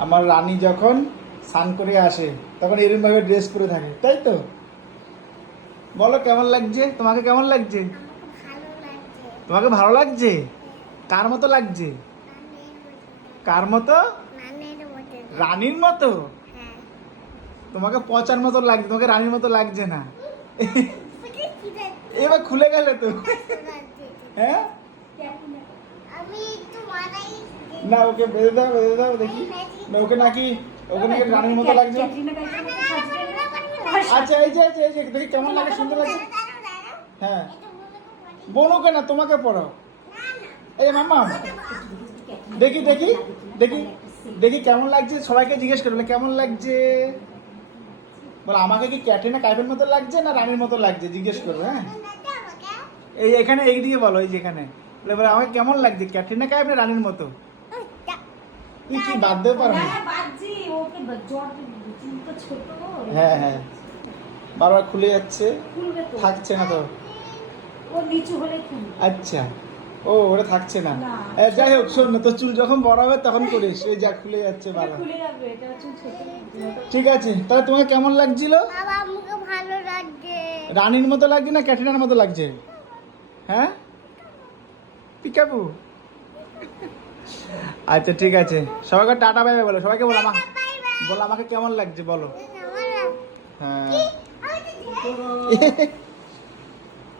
আমার রানী যখন স্নান করে আসে তখন এরকম ভাবে ড্রেস করে থাকে তাই তো? বলো কেমন লাগছে? তোমাকে কেমন লাগছে? তোমাকে ভালো লাগছে? কার মতো লাগছে? কার মতো? রানীর মতো? তোমাকে পচার মতো লাগছে তোমাকে রানীর মতো লাগছে না? এবার খুলে গেলে তো। হ্যাঁ? না ওকে বেঁধে দাও বেঁধে দাও দেখি। না ওকে নাকি? ওকে নাকি রানীর মতো লাগছে? আচ্ছা এই যে এই যে, এই যে দেখি কেমন লাগে সুন্দর লাগছে হ্যাঁ। বোনকে না তোমাকে পড়ো এই মামা দেখি দেখি দেখি দেখি কেমন লাগছে সবাইকে জিজ্ঞেস করবে কেমন লাগছে? বলো আমাকে কি ক্যাটরিনা কাইফের মতো লাগছে না রানীর মতো লাগছে? জিজ্ঞেস করবে হ্যাঁ। এই এখানে এই দিকে বলো এই যে এখানে। বলে বলে আমাকে কেমন লাগছে ক্যাটরিনা কাইফ না রানীর মতো? তুই কি বাদ দিতে পারো না, না না, ওকে বা- জ্বর চুল তো ছোট। হ্যাঁ হ্যাঁ। বারবার খুলে যাচ্ছে। খুলবে তো। থাকছে না তো। ও নিচু হলে খুলবে। আচ্ছা। ও ওটা থাকছে না। যাই হোক শোন না তোর চুল যখন বড় হবে তখন করিস। এই যা খুলে যাচ্ছে এটা বারবার। খুলে যাবে, এটা চুল ছোট। ঠিক আছে। তাহলে তোমার কেমন লাগছিল? বাবা আমাকে ভালো লাগছে। রানীর মতো লাগছে না ক্যাটরিনার মতো লাগছে? হ্যাঁ? পিকাবু আচ্ছা ঠিক আছে। সবাইকে টাটা বাই বাই বলো। সবাইকে বলো আমাকে বলো আমাকে কেমন লাগছে বলো। হ্যাঁ।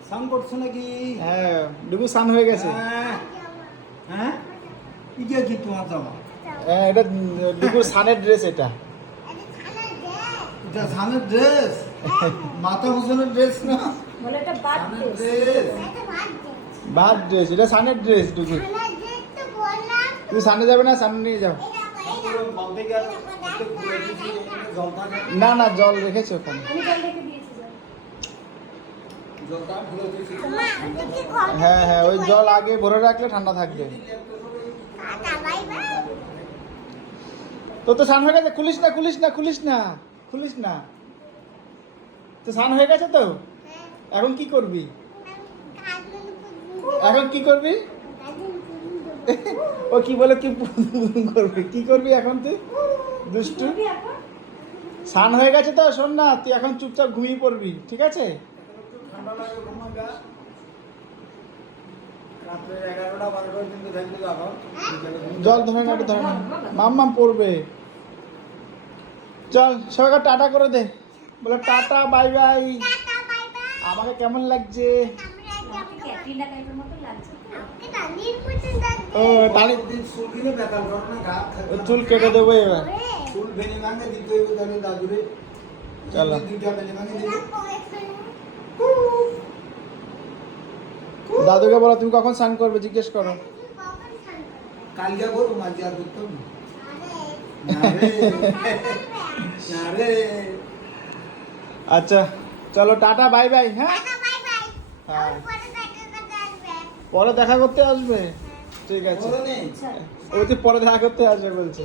স্নান করছ নাকি? হ্যাঁ ডুবু স্নান হয়ে গেছে। হ্যাঁ। হ্যাঁ? কি তোমার জামা। হ্যাঁ এটা ডুবু স্নানের ড্রেস এটা। এটা স্নানের ড্রেস মাথা বসানোর ড্রেস না? বলে এটা বাদ ড্রেস বাদ ড্রেস এটা স্নানের ড্রেস ডুবু। তুমি সামনে যাবে না সামনে নিয়ে যাও। না না জল রেখেছে ওখানে। হ্যাঁ হ্যাঁ ওই জল আগে ভরে রাখলে ঠান্ডা থাকবে। তো তো স্নান হয়ে গেছে? খুলিস না খুলিস না খুলিস না খুলিস না। তো স্নান হয়ে গেছে তো? এখন কি করবি। এখন কি করবি? ও কি বলে কি করবি? কি করবি এখন তুই? দুষ্টু? স্নান হয়ে গেছে তো শোন না তুই এখন চুপচাপ ঘুমিয়ে পড়বি ঠিক আছে? যাব জল ধরে না একটু ধরে না। মাম মাম পড়বে। চল সবাইকে টাটা করে দে। বলে টাটা বাই বাই। আমাকে কেমন লাগছে? ও তাহলে চুল কিনে বেকার করো না গা ও চুল কেটে দেবো এবার। চুল ভাঙে দিতে তাহলে দাদুরে। চলো। দুইটা ভেঙে ভাঙে দিবে দাদুকে বলো তুমি কখন স্নান করবে? জিজ্ঞেস করো। কালকে মাঝে আর আচ্ছা চলো টাটা বাই বাই হ্যাঁ? হ্যাঁ। পরে দেখা করতে আসবে? ঠিক আছে। ওই ও তো পরে দেখা করতে আসবে বলছে।